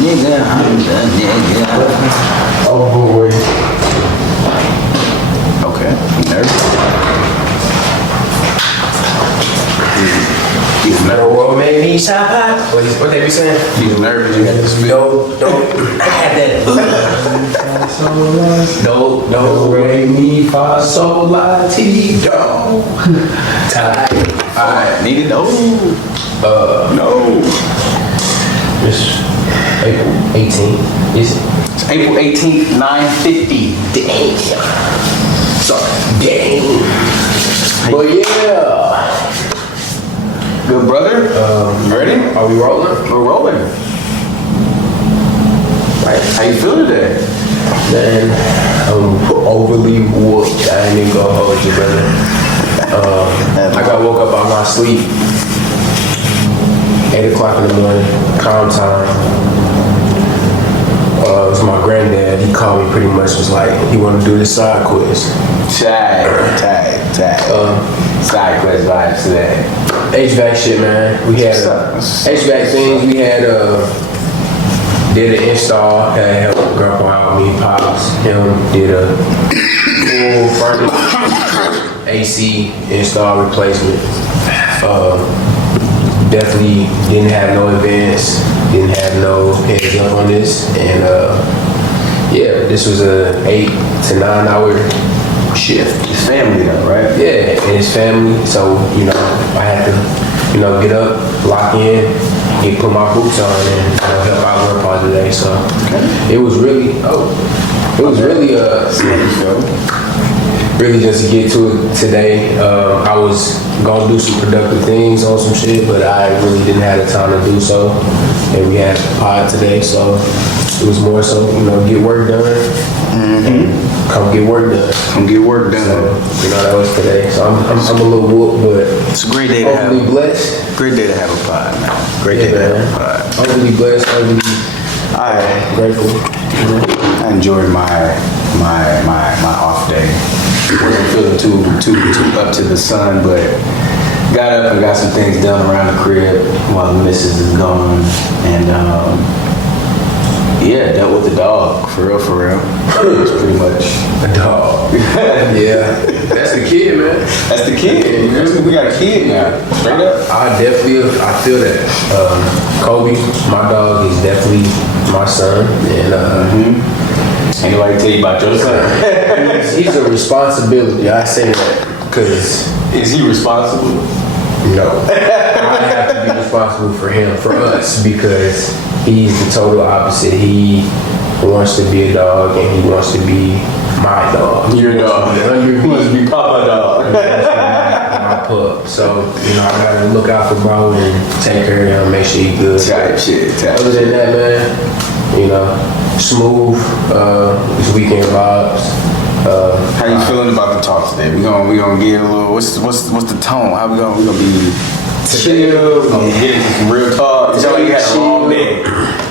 Nigga, I'm the nigga. Oh boy. Okay, nervous. He's No nervous. one made me stop. What they be saying? He's nervous. You got to spit. Don't. I had that. No, re, mi, fa, sol, la, ti, do. Time. Alright, nigga, no. No. It's April 18th. Is it? It's April 18th, 9:50. Damn. Sorry. Dang. But yeah. Good brother. Ready? Are we rolling? We're rolling. Right. How you feel today? Man, I'm overly whooped. I ain't even gonna hold you, brother. I got woke up out of my sleep. 8 o'clock in the morning, calm time. It was my granddad. He called me pretty much, was like, he wanted to do this side quiz. Tag. Side quest vibes today. HVAC shit, man. We had HVAC things. We had did an install. Had help grandpa out, me, pops, him did a full furnace AC install replacement. Definitely didn't have no advance, didn't have no heads up on this, and yeah, this was a 8 to 9 hour shift. It's family though, right? Yeah, and it's family, so I had to get up, lock in, and put my boots on, and help out grandpa today. So it was really really just to get to it today. I was gonna do some productive things on some shit, but I really didn't have the time to do so. And we had a pod today, so it was more so, get work done. Mm-hmm. Come get work done. Come get work done. So, that was today. So I'm a little whooped, but It's a great day to have. overly blessed. Great day to have a pod, man. Great day to have a pod. Overly blessed, overly grateful. I enjoyed my off day. Wasn't feeling too up to the sun, but got up and got some things done around the crib while the missus is gone, and yeah, dealt with the dog for real. It's pretty much A dog. Yeah. That's the kid, man. that's the kid. We got a kid now. Straight up. I feel that. Kobe, my dog, is definitely my son, and Ain't nobody tell you about your son. he's a responsibility. I say that because Is he responsible? no, I have to be responsible for him, for us, because he's the total opposite. He wants to be a dog, and he wants to be my dog. Your dog. Under He must me. be Papa dog. My pup. So, I gotta look out for bro and take care of him, make sure he good. Type shit. Other than that, man, smooth, this weekend vibes. How you feeling about the talk today? We gonna get a little. What's the tone? How we gonna be chill? We gonna get into some real talk. It's like you had a long day.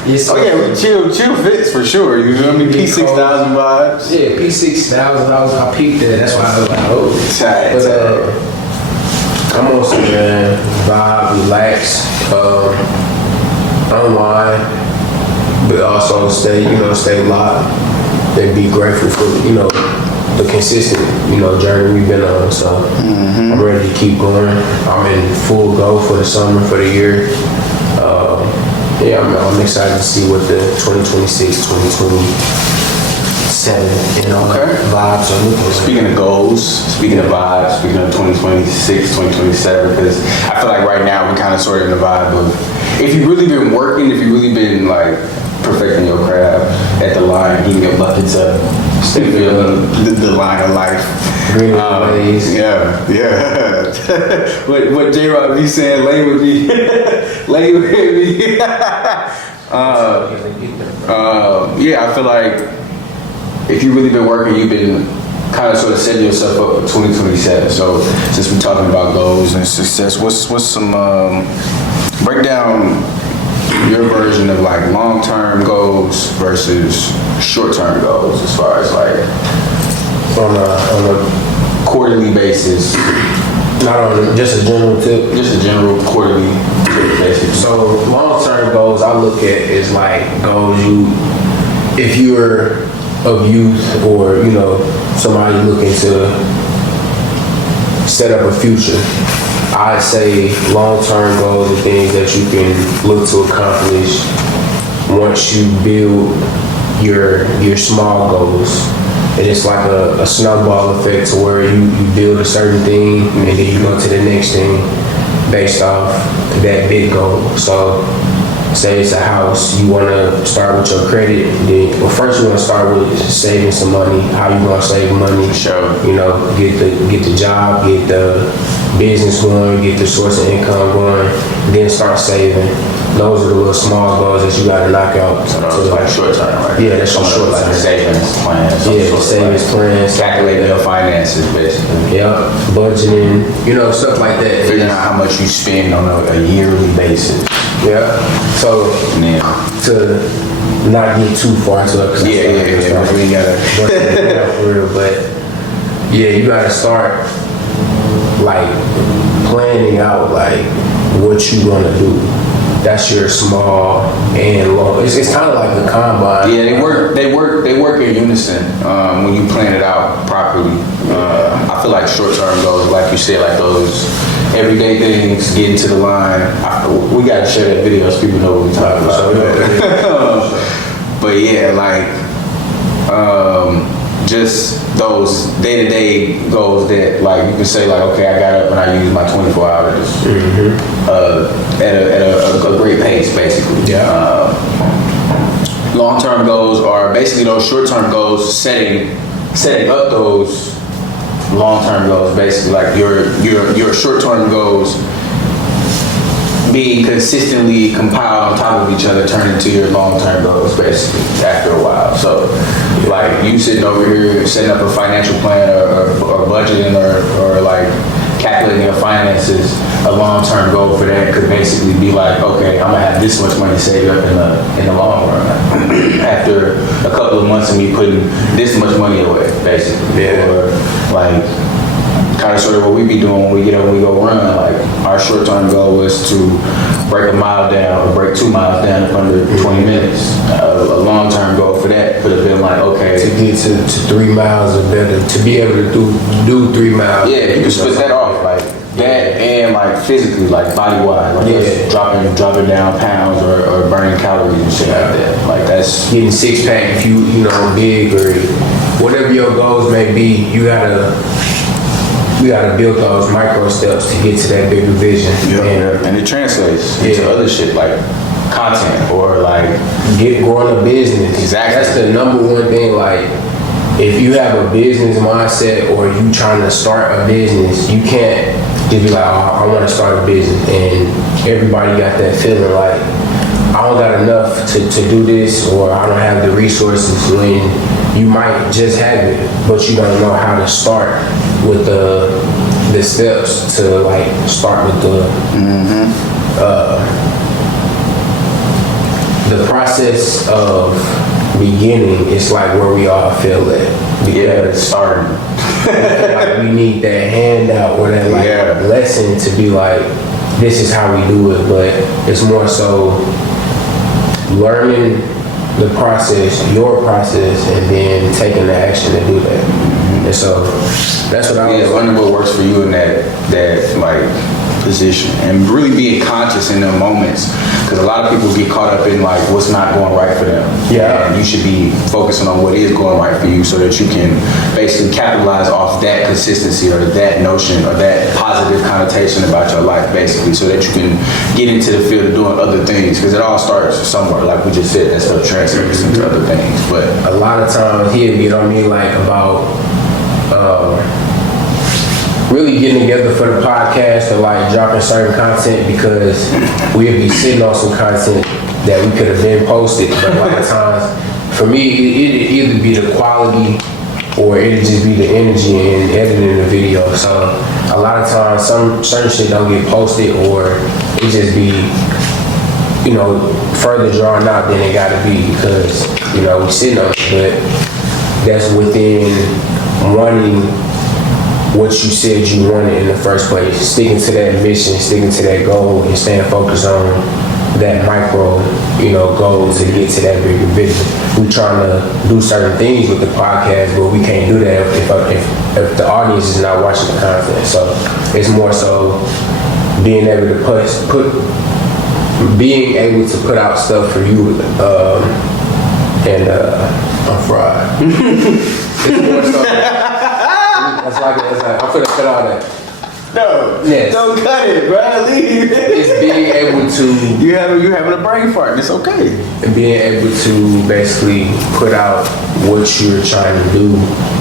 Yes, Oh yeah, we chill fits for sure. You feel me? P6000 vibes. Yeah, P6000. I peeped it. That's why I was like, oh. Tight. But I'm on some vibe, relax, unwind, but also stay locked and be grateful for the consistent journey we've been on. So I'm ready to keep going. I'm in full go for the summer, for the year. Yeah, I'm excited to see what the 2026, 2027 vibes are looking like. Speaking of goals, speaking of vibes, speaking of 2026, 2027, because I feel like right now we're kind of sort of in the vibe of if you've really been working, if you've really been like perfecting your craft at the line, getting your buckets up, still feeling the line of life. Green ways. Yeah. what J-Rock be saying, lay with me. Lay with me. Yeah, I feel like if you've really been working, you've been kind of sort of setting yourself up for 2027. So since we're talking about goals and success, what's some break down your version of like long-term goals versus short-term goals as far as like On a quarterly basis, Not on just a general tip. Just a general quarterly tip, basically. So long-term goals I look at is like goals if you're of youth or somebody looking to set up a future. I'd say long-term goals are things that you can look to accomplish once you build your small goals. And it's like a snowball effect to where you build a certain thing and then you go to the next thing based off that big goal. So say it's a house, you want to start with your credit. Well, first you want to start with saving some money. How you going to save money? Sure. Get the job, get the business going, get the source of income going, then start saving. Those are the little small goals that you got to knock out. So those like short term, right? Yeah, that's short like term. Savings plans. Yeah, savings plans. Calculating your finances, basically. Yeah, budgeting, stuff like that. Figuring out how much you spend on a yearly basis. Yeah. So to not get too far into it. Yeah. We gotta. For real, but yeah, you gotta start like planning out like what you gonna do. That's your small and long. It's kind of like the combine. Yeah, they work in unison when you plan it out properly. I feel like short-term goals, like you said, like those everyday things, getting to the line. We gotta share that video so people know what we're talking about. But yeah, like just those day-to-day goals that like you can say like, okay, I got up and I used my 24 hours at a great pace, basically. Yeah. Long-term goals are basically those short-term goals, setting up those long-term goals, basically like your short-term goals being consistently compiled on top of each other turn into your long-term goals, basically, after a while. So, like, you sitting over here setting up a financial plan or budgeting or like calculating your finances, a long-term goal for that could basically be like, okay, I'm gonna have this much money saved up in the long run. After a couple of months of me putting this much money away, basically. Yeah. Or like, kind of sort of what we be doing when we get up and we go run. Like our short-term goal was to break a mile down or break 2 miles down in under 20 minutes. A long-term goal for that could have been like, okay, to get to 3 miles or better, to be able to do 3 miles. Yeah, you can split that off like that and like physically, like body-wise, like just dropping down pounds or burning calories and shit like that. Like that's getting 6-pack if you big or whatever your goals may be. You gotta build those micro steps to get to that bigger vision. And it translates into other shit like content or like growing a business. Exactly. That's the number one thing. Like if you have a business mindset or you trying to start a business, you can't just be like, oh, I want to start a business, and everybody got that feeling like I don't got enough to do this, or I don't have the resources. When you might just have it, but you don't know how to start with the steps to like start with the process of beginning. It's like where we all feel at. Because starting. like we need that handout or that like lesson to be like, this is how we do it. But it's more so learning the process, your process, and then taking the action to do that. And so that's what I was learning what works for you in that like position, and really being conscious in them moments, because a lot of people get caught up in like what's not going right for them. Yeah. And you should be focusing on what is going right for you, so that you can basically capitalize off that consistency or that notion or that positive connotation about your life, basically, so that you can get into the field of doing other things, because it all starts somewhere, like we just said, that stuff translates into other things. But a lot of times he'll get on me like about really getting together for the podcast or like dropping certain content, because we'll be sitting on some content that we could have been posted. But a lot of times, for me, it'd either be the quality or it'd just be the energy in editing the video. So a lot of times, some certain shit don't get posted, or it just be, further drawn out than it gotta be, because, we sitting on it. But that's within wanting what you said you wanted in the first place. Sticking to that mission, sticking to that goal, and staying focused on that micro, goals to get to that bigger vision. We trying to do certain things with the podcast, but we can't do that if the audience is not watching the content. So it's more so being able to put out stuff for you, and I'm fried. It's more so. That's like I'm finna cut all that. No, yes. Don't cut it, bro. Leave. It's being able to. You having a brain fart. It's okay. And being able to basically put out what you're trying to do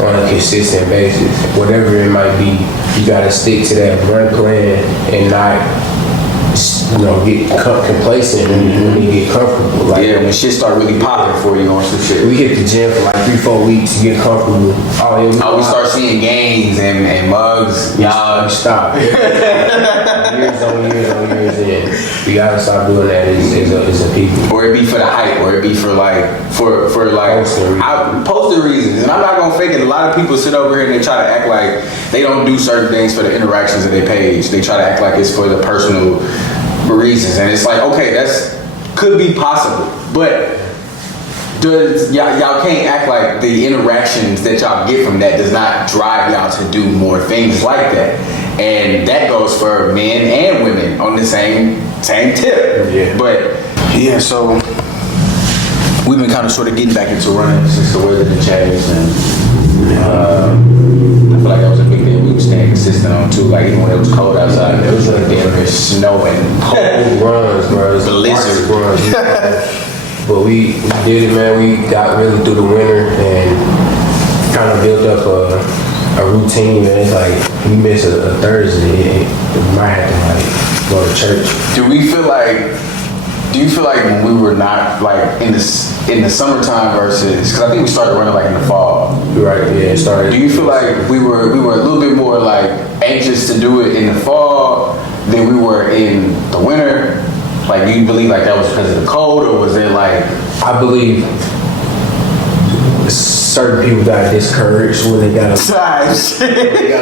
on a consistent basis, whatever it might be. You gotta stick to that one plan and not, get complacent when you get comfortable. Like, when shit start really popping for you on some shit. We hit the gym for like 3-4 weeks to get comfortable. We start seeing gains and mugs. Y'all stop. years on years in. We gotta stop doing that as a people. Or it be for the hype, or it be for posted reasons. And I'm not gonna fake it. A lot of people sit over here and they try to act like they don't do certain things for the interactions of their page. They try to act like it's for the personal reasons, and it's like, okay, that's could be possible, but y'all can't act like the interactions that y'all get from that does not drive y'all to do more things like that. And that goes for men and women on the same tip. Yeah. But yeah, so we've been kind of sort of getting back into running since the weather changed, and I feel like that was a big thing we were staying consistent on too. Like even when it was cold outside, it was like damn near snowing. Cold runs, bro. Blizzard runs. But we did it, man. We got really through the winter and kind of built up a routine, man. It's like we miss a Thursday, we might have to go to church. Do you feel like when we were not like in the summertime versus, because I think we started running like in the fall. Right, yeah, it started. Do you feel like we were a little bit more like anxious to do it in the fall than we were in the winter? Like, do you believe like that was because of the cold, or was it like? I believe certain people got discouraged when they got a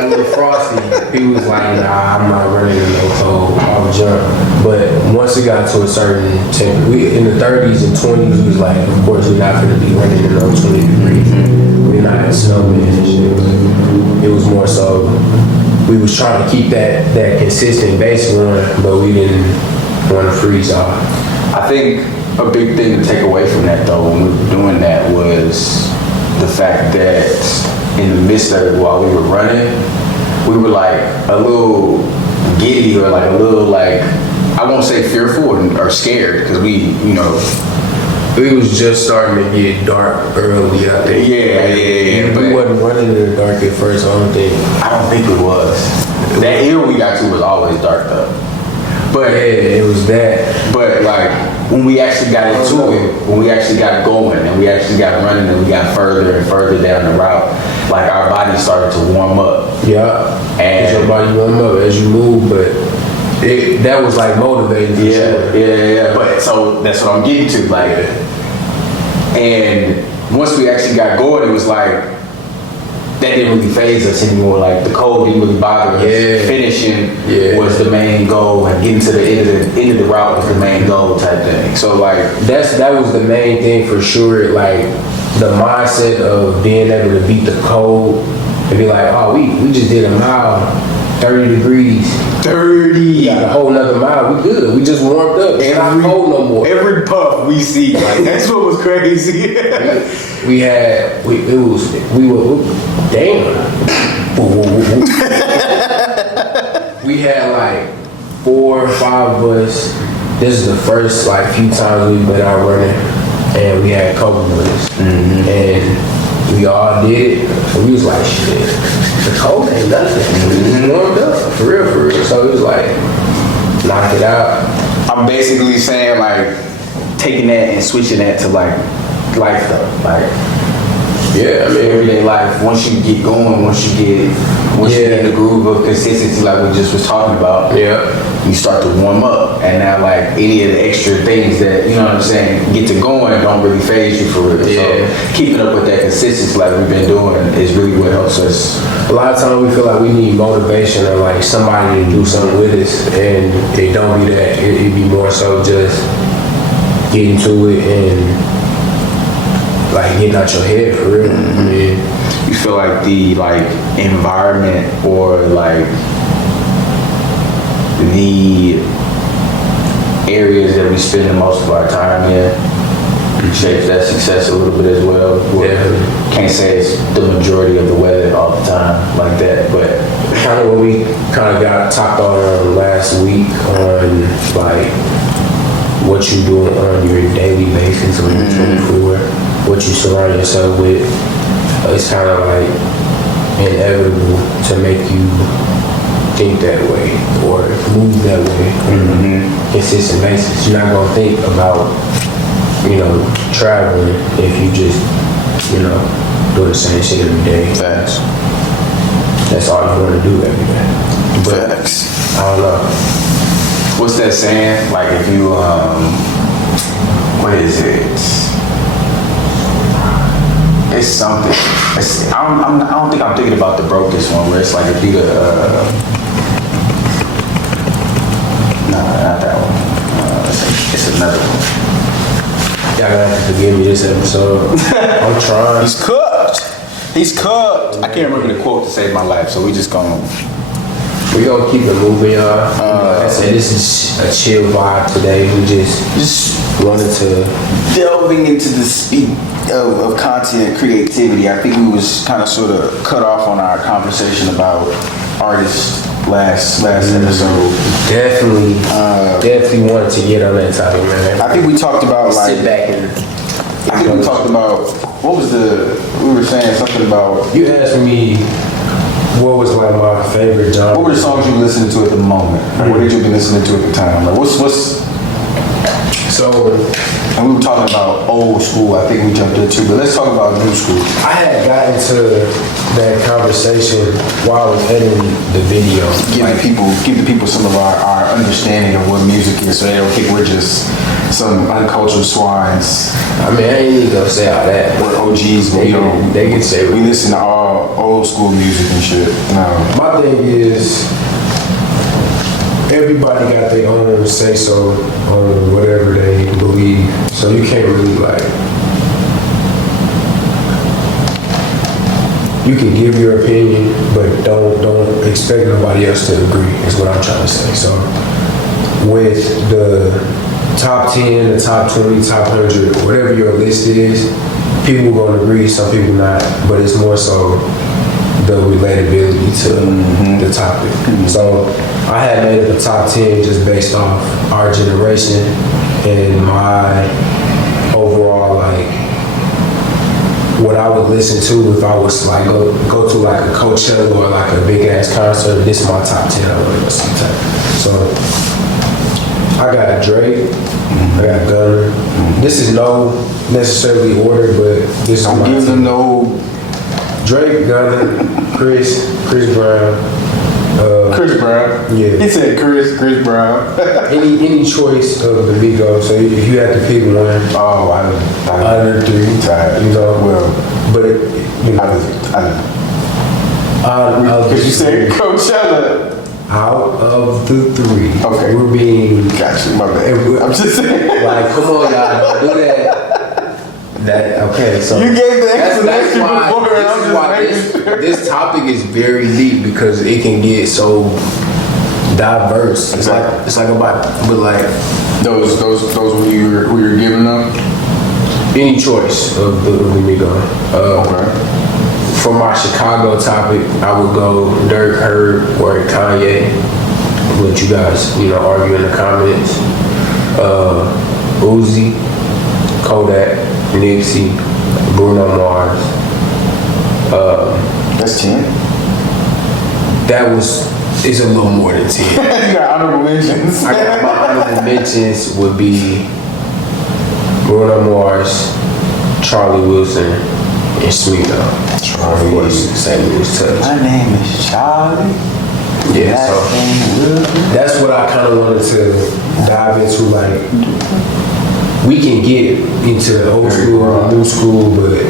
little frosty. People was like, nah, I'm not running in no cold, I'll jump. But once it got to a certain temperature, we in the 30s and 20s, we was like, of course we're not gonna be running in no 20 degrees. We're not snowman and shit. It was more so we was trying to keep that consistent base run, but we didn't want to freeze off. I think a big thing to take away from that though when we were doing that was the fact that in the midst of it while we were running, we were like a little giddy or like a little like, I won't say fearful or scared, because it was just starting to get dark early out there. Yeah. We wasn't running in the dark at first, I don't think it was. That hill we got to was always dark though. But yeah, it was that. But like when we actually got into it, when we actually got going and we actually got running and we got further and further down the route, like our body started to warm up. Yeah. And your body warm up as you move, but that was like motivating. Yeah. But so that's what I'm getting to, like. And once we actually got going, it was like that didn't really phase us anymore. Like the cold didn't really bother us. Yeah. Finishing was the main goal, and getting to the end of the route was the main goal type thing. So like that was the main thing for sure. Like the mindset of being able to beat the cold and be like, oh, we just did a mile. 30 degrees. 30. We got a whole nother mile. We good. We just warmed up. It's not cold no more. Every puff we see, like that's what was crazy. Damn. We had like 4 or 5 of us. This is the first like few times we've been out running, and we had a couple of us, and we all did it. And we was like, shit, the cold ain't nothing. We just warmed up for real. So it was like, knock it out. I'm basically saying like taking that and switching that to like life stuff. Like Yeah, I mean, everyday life. Once you get going, once you get in the groove of consistency, like we just was talking about, you start to warm up, and now like any of the extra things that you know what I'm saying get to going don't really phase you for real. So keeping up with that consistency, like we've been doing, is really what helps us. A lot of times we feel like we need motivation or like somebody to do something with us, and it don't be that. It be more so just getting to it and like getting out your head for real. You feel like the environment or like the areas that we spend the most of our time in shapes that success a little bit as well. Can't say it's the majority of the weather all the time like that, but kind of what we kind of got talked on last week on like what you do on your daily basis on your 24, what you surround yourself with. It's kind of like inevitable to make you think that way or move that way on a consistent basis. You're not gonna think about, traveling if you just, do the same shit every day. facts. That's all you want to do every day. But Facts. I don't know. What's that saying? Like if you what is it? It's something. I don't think I'm thinking about the brokest one where it's like if you no, not that one. It's another one. Y'all gonna have to forgive me this episode. I'm trying. He's cooked. He's cooked. I can't remember the quote to save my life, so we just gonna. We gonna keep it moving, y'all. Like I said, this is a chill vibe today. We just wanted to delving into the speed of content creativity. I think we was kind of sort of cut off on our conversation about artists last episode. Definitely wanted to get on that topic, man. I think we talked about Sit back and I think we talked about we were saying something about. You asked me what was like my favorite genre. What were the songs you listening to at the moment? Like, what did you be listening to at the time? Like what's So, and we were talking about old school. I think we jumped into, but let's talk about new school. I had gotten to that conversation while I was editing the video. Give the people some of our understanding of what music is, so they don't think we're just some uncultured swines. I mean, I ain't even gonna say all that. We're OGs, but They can say we listen to all old school music and shit. No. My thing is, everybody got their own say so on whatever they believe. So you can't really you can give your opinion, but don't expect nobody else to agree, is what I'm trying to say. So with the top 10, the top 20, top 100, whatever your list is, people are gonna agree, some people not, but it's more so the relatability to the topic. So I had made it the top 10 just based off our generation and my overall what I would listen to if I was go to a Coachella or a big ass concert. This is my top 10 I want to listen to. So I got Drake, I got Gunna. This is no necessarily order, but this is I'm my giving them 10. no Drake, Gunna, Chris Brown. Chris Brown. Yeah. He said Chris Brown. Any choice of the Migos. So if you had to pick one, Oh, I out of the three, tired. well, but Because you said Coachella. out of the three, Okay. we're being Gotcha, my bad. I'm just saying. come on, y'all, don't do that. Okay, so You gave the that's explanation why, before, and I'm just making sure. this topic is very deep because it can get so diverse. It's like about, but Those who you're giving them. any choice of the Migos. Okay. For my Chicago topic, I would go Dirk, Herb, or Kanye. Let you guys, argue in the comments. Uzi, Kodak, Nipsey, Bruno Mars. That's 10. It's a little more than 10. You got honorable mentions. I got my honorable mentions would be Bruno Mars, Charlie Wilson, and Smino. Of course, St. Louis Touch. My name is Charlie. Yeah, so that's what I kind of wanted to dive into. Like, we can get into the old school or new school, but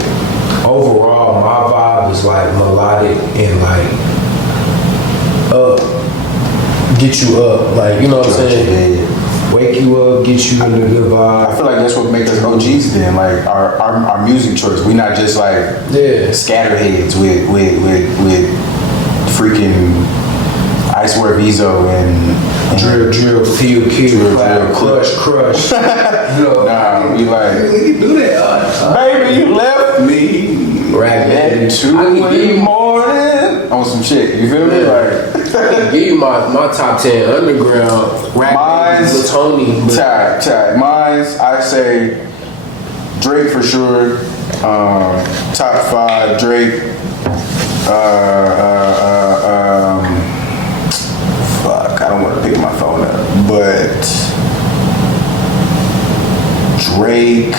overall, my vibe is like melodic and like get you up. Like, you know what I'm saying? Wake you up, get you in the good I vibe. feel like that's what makes us OGs then. Like our music choice. We not just like scatterheads with freaking Icewear Vizo and Drill, feel, kill, clap, crush. Nah, we like, We can do that. baby, you left me Rap at it. 2 in the morning on some shit. You feel me? Like, I can give you my top 10 underground rap. Mine's Tony. Tight. Mine's, I say Drake for sure. Top 5 Drake. Fuck, I don't want to pick my phone up, but Drake,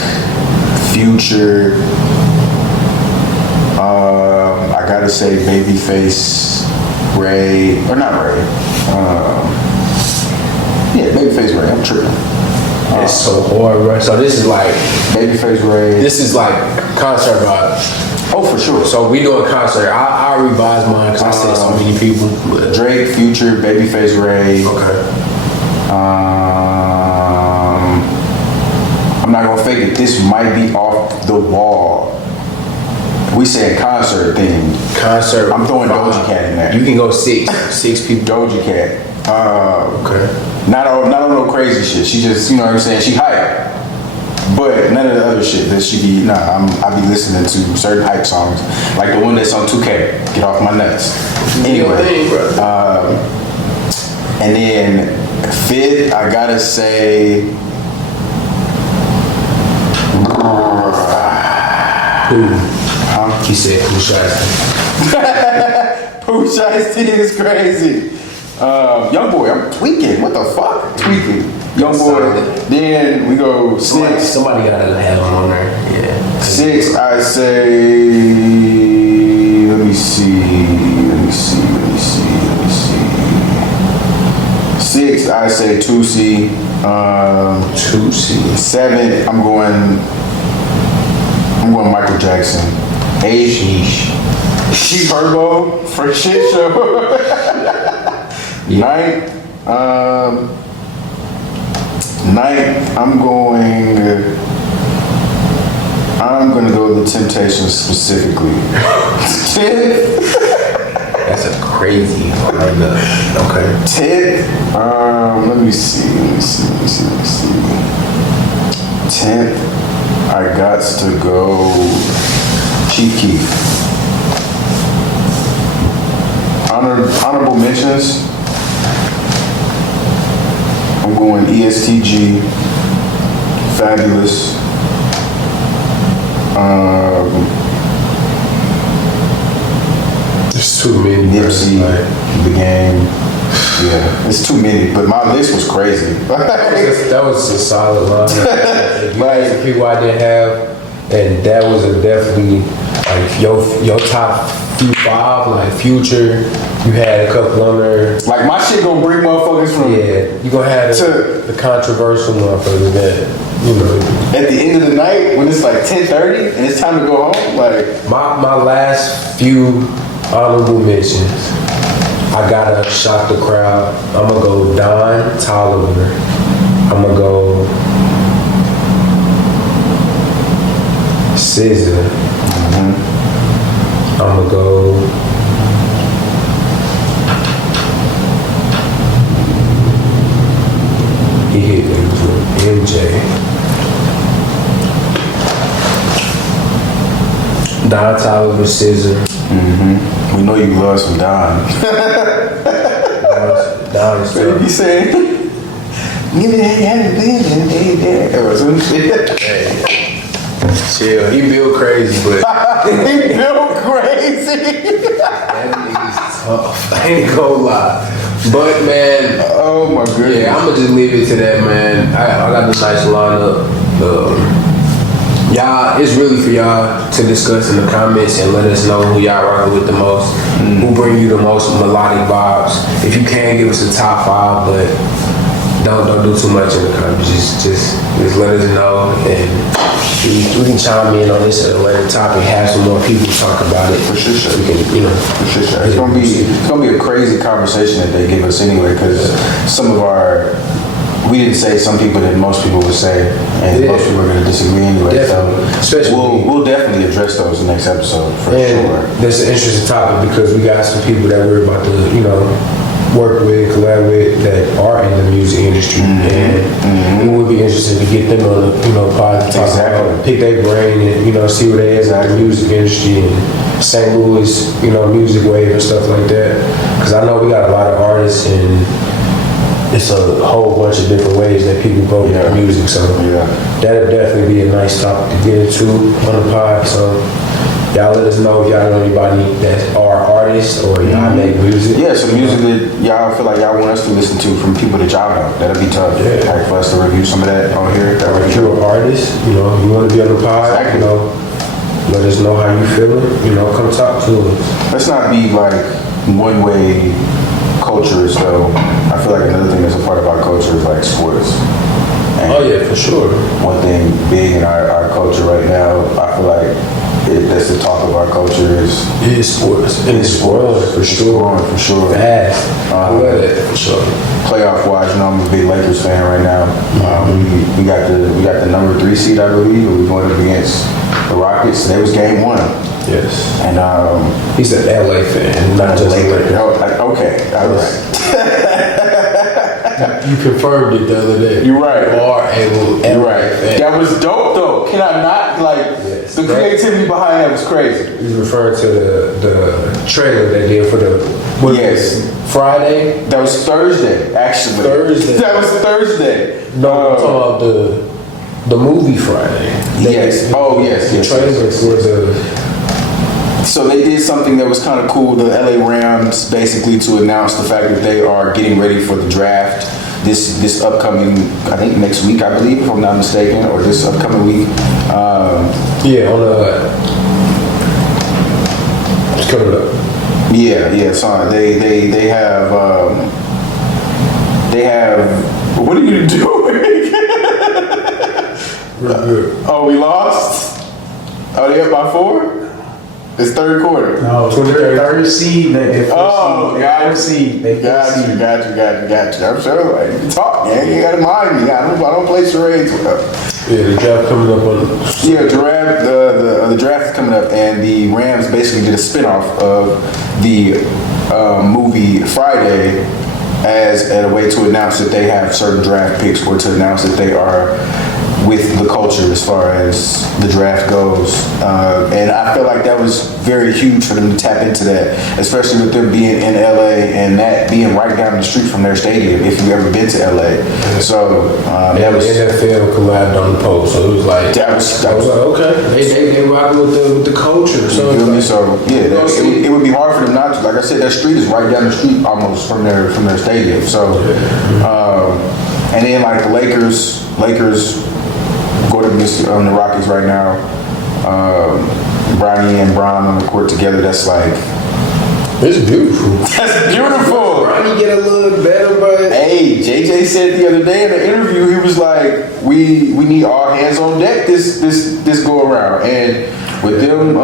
Future. I gotta say Babyface, Ray, or not Ray. Yeah, Babyface Ray. I'm tripping. It's so hard, right? So this is like Babyface Ray. this is like concert vibe. Oh, for sure. So we doing concert. I revise mine because I said so many people. But Drake, Future, Babyface Ray. okay. I'm not gonna fake it. This might be off the wall. We saying concert theme. Concert. I'm throwing Doja Cat in there. You can go six people. Doja Cat. Okay. Not on no crazy shit. She just, you know what I'm saying. She hype. But none of the other shit that she be, I be listening to certain hype songs, like the one that's on 2K, Get Off My Nuts. Anyway, and then 5th, I gotta say, He said Pooh Shiesty. Pooh Shiesty is crazy. Young Boy, I'm tweaking. What the fuck? Tweaking. Young Boy. Then we go 6. Somebody gotta have him on there. Yeah. 6, I say, let me see. 6, I say Tusi. 7, I'm going Michael Jackson. 8, She Herbo for shit show. 9th, I'm gonna go with The Temptations specifically. 10th, That's a crazy lineup. Okay. 10th, let me see. 10th, I got to go Chief Keef. Honorable mentions. I'm going ESTG, Fabulous. There's too many. Nipsey, The Game. Yeah, it's too many, but my list was crazy. That was a solid line. Like the people I didn't have, and that was a definitely like your top few 5, like Future. You had a couple on there. Like my shit gonna bring motherfuckers from You gonna have the controversial motherfuckers that at the end of the night when it's like 10:30 and it's time to go home. Like my last few honorable mentions. I gotta shock the crowd. I'm gonna go Don Toliver. I'm gonna go SZA. I'm gonna go he hit me with MJ. Don Toliver, SZA. we know you love some Don. Don is What you saying? Give me that or some shit. chill. He built crazy, but He built crazy. that nigga's tough. I ain't gonna lie. But man, Oh my goodness. yeah, I'ma just leave it to that, man. I got the nice lineup. Y'all, it's really for y'all to discuss in the comments and let us know who y'all rocking with the most, who bring you the most melodic vibes. If you can, give us a top 5, but don't do too much in the comments. Just let us know, and we can chime in on this at a later topic. Have some more people talk about it. For sure. We can, For sure. It's gonna be a crazy conversation that they give us anyway, because some of we didn't say some people that most people would say, and most people are going to disagree anyway. Definitely. Especially we'll definitely address those in the next episode for sure. That's an interesting topic because we got some people that we're about to, work with, collab with that are in the music industry, and it would be interesting to get them on the pod to talk about, pick their brain, and see where they at in the music industry and St. Louis, music wave and stuff like that. Because I know we got a lot of artists and it's a whole bunch of different ways that people vote with music, so that'd definitely be a nice topic to get into on the pod. So y'all let us know if y'all know anybody that are artists or y'all make music. Yeah, some music that y'all feel like y'all want us to listen to from people that y'all know. That'd be tough. Like for us to review some of that on here. If you're an artist, you want to be on the pod, let us know how you feeling. Come talk to us. Let's not be like one way cultures though. I feel like another thing that's a part of our culture is like sports. And for sure. One thing big in our culture right now, I feel like that's the talk of our culture is sports. It's sports for sure. For sure. Fast. I love that for sure. Playoff wise, I'm a big Lakers fan right now. We got the number 3 seed, I believe, and we're going up against the Rockets. Today was game 1. Yes. And he's an LA fan, not just a Lakers. Okay, all right. You confirmed it the other day. You're right. You are a LA fan. That was dope though. Can I not the creativity behind that was crazy. He's referring to the trailer they did for the Friday. That was Thursday, actually. That was Thursday. No, I'm talking about the movie Friday. Yes. The trailer for the. So they did something that was kind of cool. The LA Rams basically to announce the fact that they are getting ready for the draft this upcoming, I think next week, I believe, if I'm not mistaken, or this upcoming week. It's coming up. Yeah. So they have. What are you doing? Oh, we lost. Oh, they up by 4. It's third quarter. No, third seed. Got you. I'm sure. Like, you talk, man. You gotta mind me. I don't play charades with them. Yeah, the draft coming up on. The draft is coming up, and the Rams basically did a spinoff of the movie Friday as a way to announce that they have certain draft picks, or to announce that they are with the culture as far as the draft goes. And I feel like that was very huge for them to tap into that, especially with them being in LA and that being right down the street from their stadium, if you've ever been to LA. So that was NFL collabed on the post, so it was like that was like, okay, they rocking with the culture. So it would be hard for them not to. Like I said, that street is right down the street almost from their stadium. So and then like the Lakers go to the Rockets right now. Bronny and Bron on the court together. That's like, it's beautiful. That's beautiful. Bronny get a little better, but hey, JJ said the other day in an interview, he was like, we need all hands on deck this go around. And with them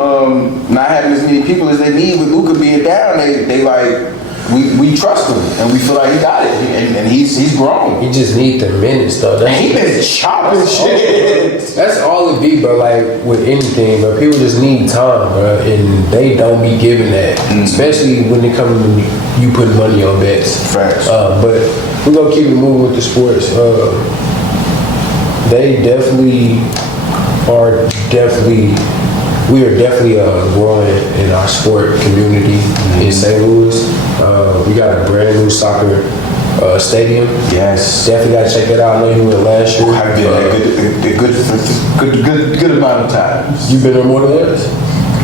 not having as many people as they need, with Luka being down, they like. We trust him, and we feel like he got it, and he's grown. He just need the minutes, though. He been chopping shit. That's all it be, bro. Like with anything, but people just need time, bro, and they don't be giving that, especially when it comes to you putting money on bets. Facts. But we're gonna keep it moving with the sports. We are definitely growing in our sport community in St. Louis. We got a brand new soccer stadium. Yes. Definitely got to check that out. I know you went last year. I've been there a good amount of times. You've been there more than once?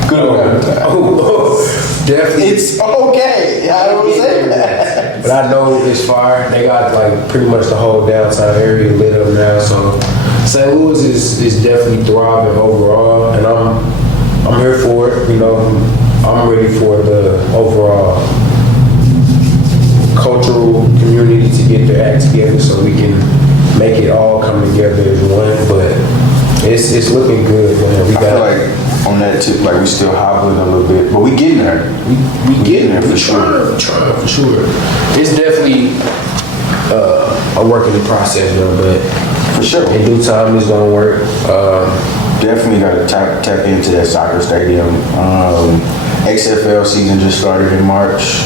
Good amount of times. Oh, definitely. It's okay. I don't say that. But I know it's fire. They got like pretty much the whole downtown area lit up now. So St. Louis is definitely thriving overall, and I'm here for it. You know, I'm ready for the overall cultural community to get their act together so we can make it all come together as one. But it's looking good, man. I feel like on that tip, like we still hobbling a little bit, but we getting there. we getting there for sure. Trying for sure. It's definitely a work in the process, though. But For sure. in due time, it's gonna work. Definitely got to tap into that soccer stadium. XFL season just started in March.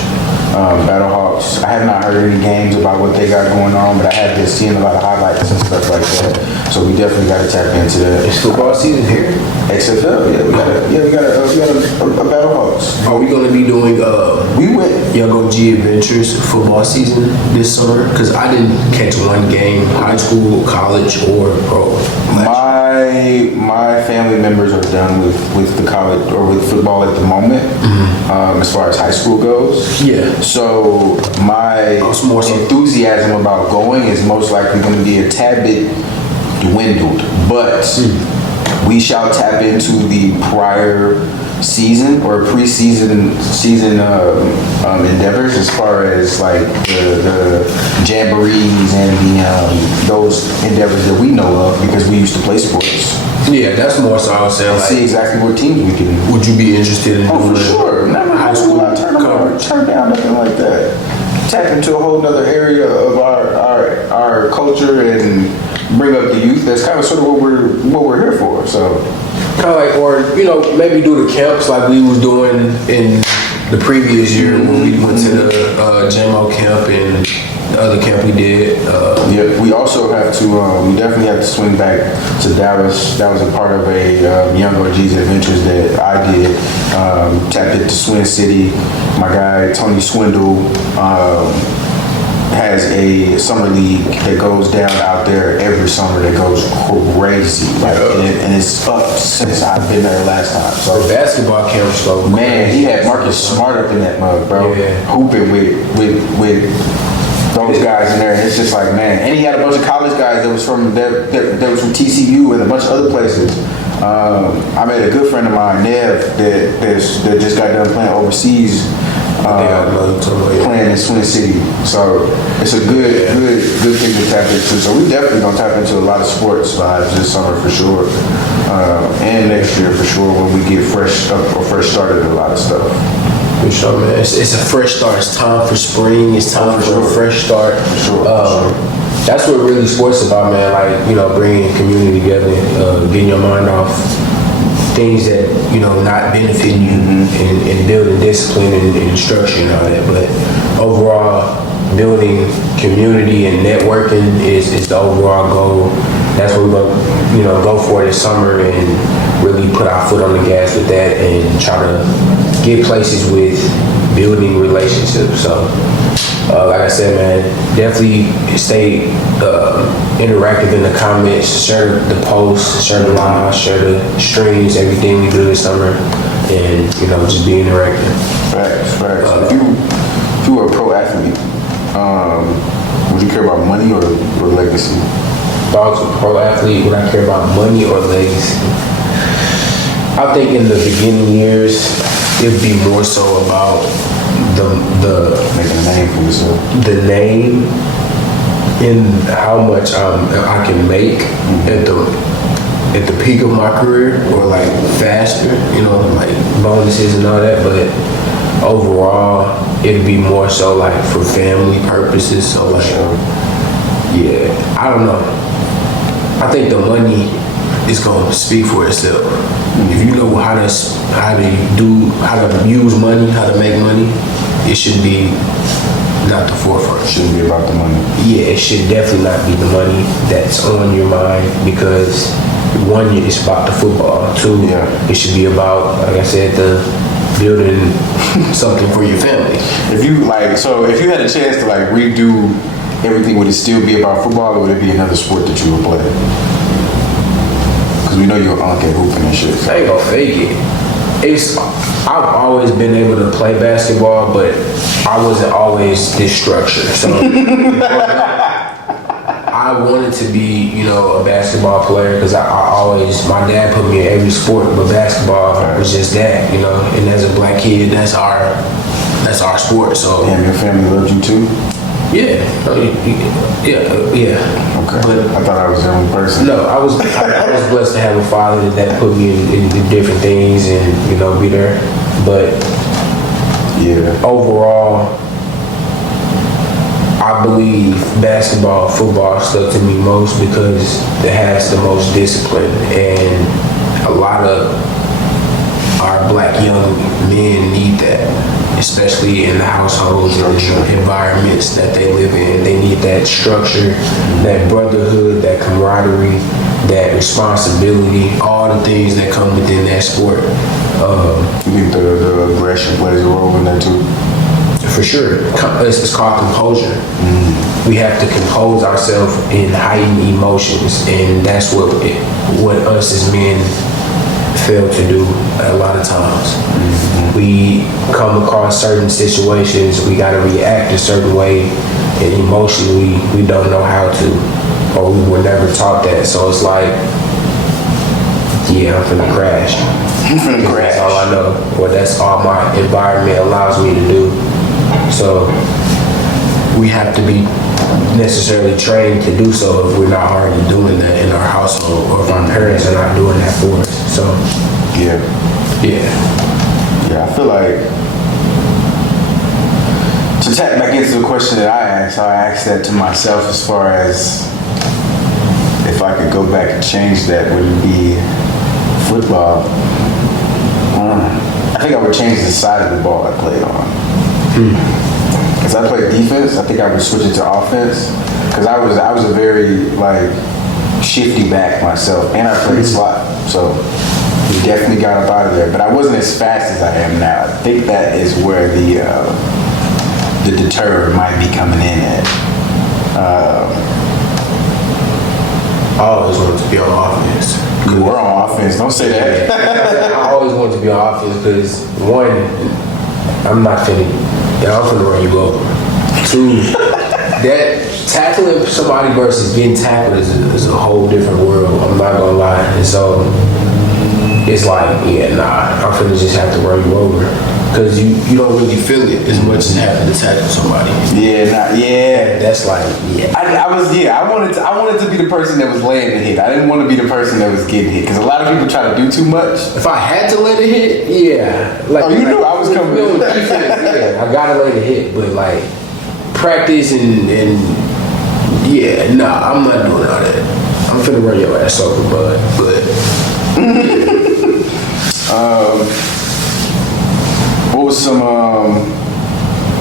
Battlehawks. I have not heard any games about what they got going on, but I have been seeing a lot of highlights and stuff like that. So we definitely got to tap into that. It's football season here. XFL, we got a Battlehawks. Are we gonna be doing We went. Young OG Adventures football season this summer? Because I didn't catch one game, high school, college, or pro. My family members are done with the college or with football at the moment, as far as high school goes. Yeah. So my It's more so- enthusiasm about going is most likely going to be a tad bit dwindled, but we shall tap into the prior season or preseason endeavors as far as like the jamborees and the those endeavors that we know of because we used to play sports. Yeah, that's more so I was saying. And see Like, exactly what teams we can. would you be interested in Oh, doing for sure. Never high school coverage? turn down nothing like that. Tap into a whole nother area of our culture and bring up the youth. That's kind of sort of what we're here for. So Kind of like, or maybe do the camps like we was doing in the previous year when we went to the JMO camp and the other camp we did. yeah, we also have to. We definitely have to swing back to Dallas. That was a part of a Young OG's Adventures that I did. Tapped into Swin City. My guy Tony Swindle has a summer league that goes down out there every summer that goes crazy. Like, and it's up since I've been there last time. So Our basketball camps though. man, he had Marcus Smart up in that mug, bro. Yeah. Hooping with those guys in there. And it's just like, man. And he had a bunch of college guys that was from TCU and a bunch of other places. I made a good friend of mine, Nev, that just got done playing overseas. Playing in Swin City, so it's a good thing to tap into. So we definitely gonna tap into a lot of sports vibes this summer for sure, and next year for sure when we get fresh started in a lot of stuff. For sure, man. It's a fresh start. It's time for spring. It's time For for sure. a fresh start. For sure. That's what really sports about, man. Like, bringing community together, getting your mind off things that, not benefiting you and building discipline and structure and all that. But overall, building community and networking is the overall goal. That's what we're going to, go for this summer and really put our foot on the gas with that and try to get places with building relationships. So, like I said, man, definitely stay interactive in the comments, share the posts, share the lives, share the streams, everything we do this summer, and just be interactive. Facts. If you were a pro athlete, would you care about money or legacy? If I was a pro athlete, would I care about money or legacy? I think in the beginning years, it would be more so about the Making a name for yourself. the name and how much I can make at the peak of my career or like faster, like bonuses and all that. But overall, it'd be more so like for family purposes. So like, yeah, I don't know. I think the money is gonna speak for itself. If you know how to use money, how to make money, it should be not the forefront. Shouldn't be about the money. Yeah, it should definitely not be the money that's on your mind because one, it's about the football. Two, Yeah. it should be about, like I said, the building something for your family. If you had a chance to like redo everything, would it still be about football or would it be another sport that you would play? Because we know you're an at hooping and shit. I ain't gonna fake it. I've always been able to play basketball, but I wasn't always this structured. So I wanted to be, you know, a basketball player because I always, my dad put me in every sport, but basketball was just that, you know. And as a black kid, that's our sport. So And your family loved you too? yeah. Okay. But I thought I was the only person. no, I was blessed to have a father that put me in different things and, you know, be there. But Yeah. overall, I believe basketball, football stuck to me most because it has the most discipline, and a lot of our black young men need that, especially in the households and the environments that they live in. They need that structure, that brotherhood, that camaraderie, that responsibility, all the things that come within that sport. You think the aggression plays a role in that too? For sure. It's called composure. We have to compose ourselves in heightened emotions, and that's what us as men fail to do a lot of times. We come across certain situations, we got to react a certain way, and emotionally we don't know how to, or we were never taught that. So it's like, yeah, I'm finna crash. That's all I know, or that's all my environment allows me to do. So we have to be necessarily trained to do so if we're not already doing that in our household, or if our parents are not doing that for us. So Yeah. yeah. Yeah, I feel like to tap back into the question that I asked, I asked that to myself as far as if I could go back and change that, would it be football? I think I would change the side of the ball I played on. Because I played defense, I think I would switch it to offense. Because I was a very like shifty back myself, and I played slot, so we definitely got up out of there. But I wasn't as fast as I am now. I think that is where the deterror might be coming in at. I always wanted to be on offense. We're on offense. Don't say that. I always wanted to be on offense because one, I'm finna run you over. Two, that tackling somebody versus getting tackled is a whole different world. I'm not gonna lie. And so it's like, yeah, nah, I'm finna just have to run you over. Cause you don't really feel it as much as having to tackle somebody. Yeah. That's like, yeah. I wanted to be the person that was laying the hit. I didn't want to be the person that was getting hit because a lot of people try to do too much. If I had to let it hit, yeah. Like, You knew I was coming. Yeah, I gotta let it hit, but like practice and yeah, nah, I'm not doing all that. I'm finna run your ass over, bud. But what was some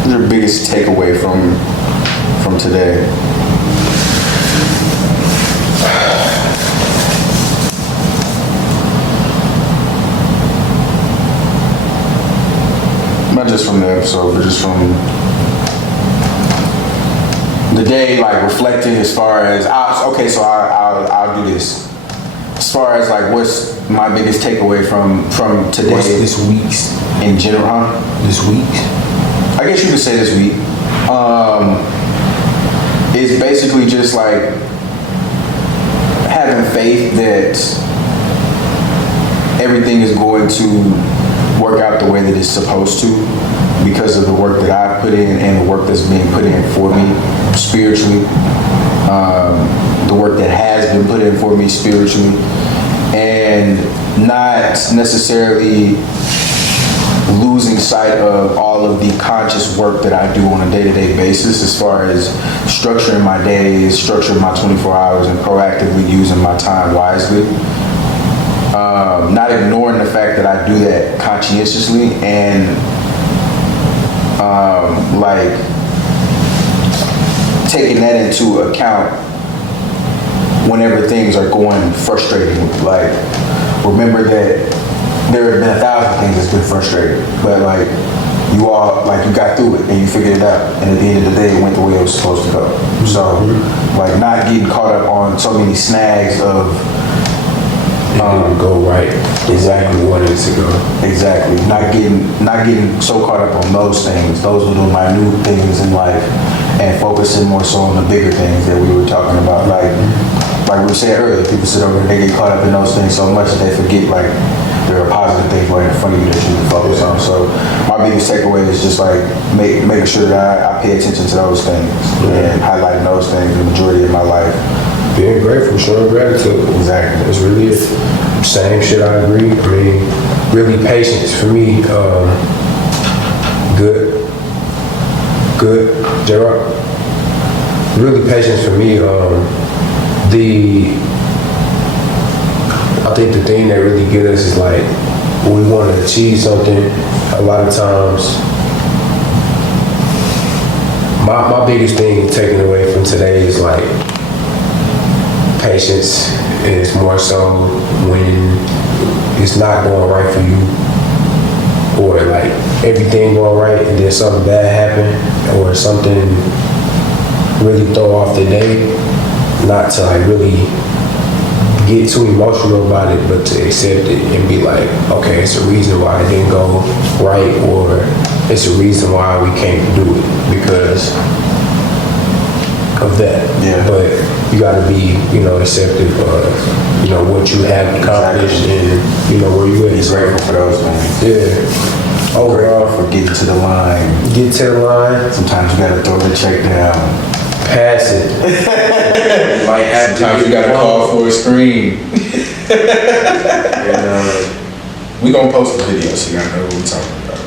your biggest takeaway from today? Not just from the episode, but just from the day, like reflecting as far as I'll do this. As far as like what's my biggest takeaway from today? what's this week's? In general, huh? This week? I guess you could say this week. It's basically just like having faith that everything is going to work out the way that it's supposed to because of the work that I've put in and the work that's being put in for me spiritually. The work that has been put in for me spiritually, and not necessarily losing sight of all of the conscious work that I do on a day-to-day basis as far as structuring my days, structuring my 24 hours, and proactively using my time wisely. Not ignoring the fact that I do that conscientiously and like taking that into account whenever things are going frustrating. Like, remember that there have been 1,000 things that's been frustrating, but like you got through it and you figured it out, and at the end of the day it went the way it was supposed to go. So like not getting caught up on so many snags of It didn't go right. Exactly. We wanted it to go. Exactly. Not getting so caught up on those things, those little minute things in life, and focusing more so on the bigger things that we were talking about. Like we said earlier, people sit over and they get caught up in those things so much that they forget like there are positive things right in front of you that you can focus on. So my biggest takeaway is just like making sure that I pay attention to those things and highlighting those things the majority of my life. Being grateful, showing gratitude. Exactly. That's really it. Same shit, I agree. I mean, really patience for me. Good. Gerard. Really patience for me. I think the thing that really get us is like, when we want to achieve something, a lot of times, my biggest thing taken away from today is like, patience is more so when it's not going right for you, or like everything going right and then something bad happen, or something really throw off the day. Not to like really get too emotional about it, but to accept it and be like, okay, it's a reason why it didn't go right, or it's a reason why we can't do it because of that. Yeah. But you gotta be, accepting of, what you have accomplished and, where you at. Be grateful for those things. Yeah. Overall, for getting to the line. Get to the line, Sometimes you gotta throw the check down. pass it. Might have to Sometimes you get gotta one. call for a screen. And, We gonna post the video so y'all know what we're talking about.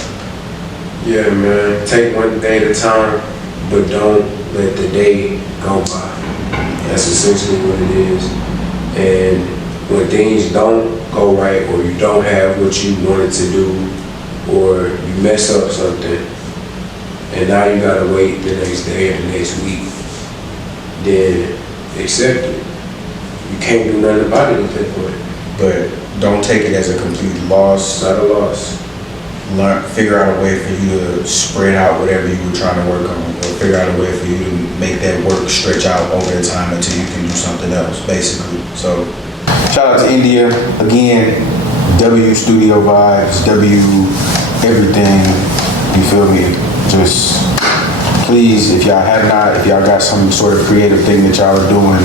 yeah, man. Take one day at a time, but don't let the day go by. That's essentially what it is. And when things don't go right, or you don't have what you wanted to do, or you mess up something, and now you gotta wait the next day or the next week, then accept it. You can't do nothing about it at that point. But don't take it as a complete It's loss. not a loss. Figure out a way for you to spread out whatever you were trying to work on, or figure out a way for you to make that work stretch out over the time until you can do something else, basically. So, Shout out to India again. W Studio Vibes, W everything. You feel me? Just please, if y'all got some sort of creative thing that y'all are doing,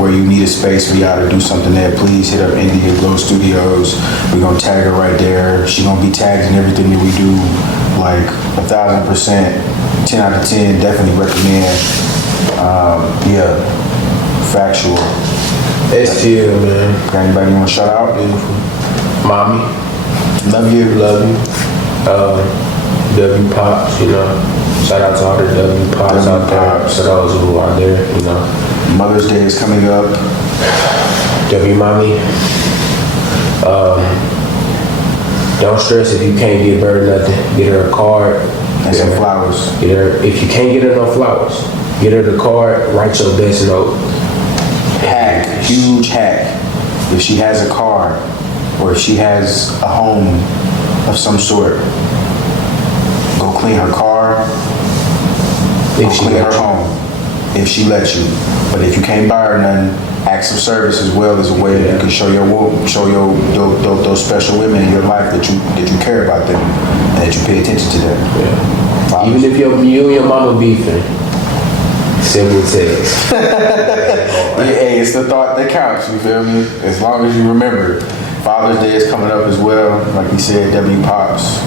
where you need a space for y'all to do something there, please hit up India Glow Studios. We're gonna tag her right there. She gonna be tagged in everything that we do, like 1,000%, 10 out of 10. Definitely recommend. Yeah, factual. STL, man. Got anybody you want to shout out? Mommy. Love you. Love you. W Pops, Shout out to all the W Pops W out there. Pops. To those who are there, Mother's Day is coming up. W Mommy. Don't stress if you can't get her nothing. Get her a card. And some flowers. Get her, if you can't get her no flowers, get her the card, write your best note. Hack, huge hack. If she has a car or if she has a home of some sort, go clean her car, go If she clean her lets you. home, if she lets you. But if you can't buy her nothing, acts of service as well as a way that you can show those special women in your life that you care about them and that you pay attention to them. Yeah. Even if you and your mama beefing, send me a text. Hey, it's the thought that counts, you feel me? As long as you remember. Father's Day is coming up as well. Like we said, W Pops,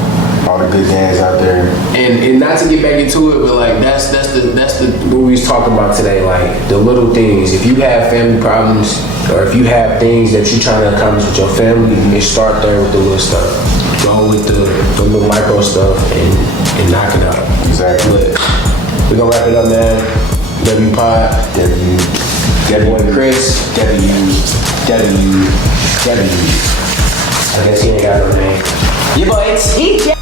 all the good dads out there. And not to get back into it, but like that's the what we was talking about today. Like the little things. If you have family problems, or if you have things that you're trying to accomplish with your family, you start there with the little stuff. Go with the little micro stuff and knock it out. Exactly. But we're gonna wrap it up, man. W Pod, W, boy Chris, W. I guess he ain't got no name. Your boy, it's TJ.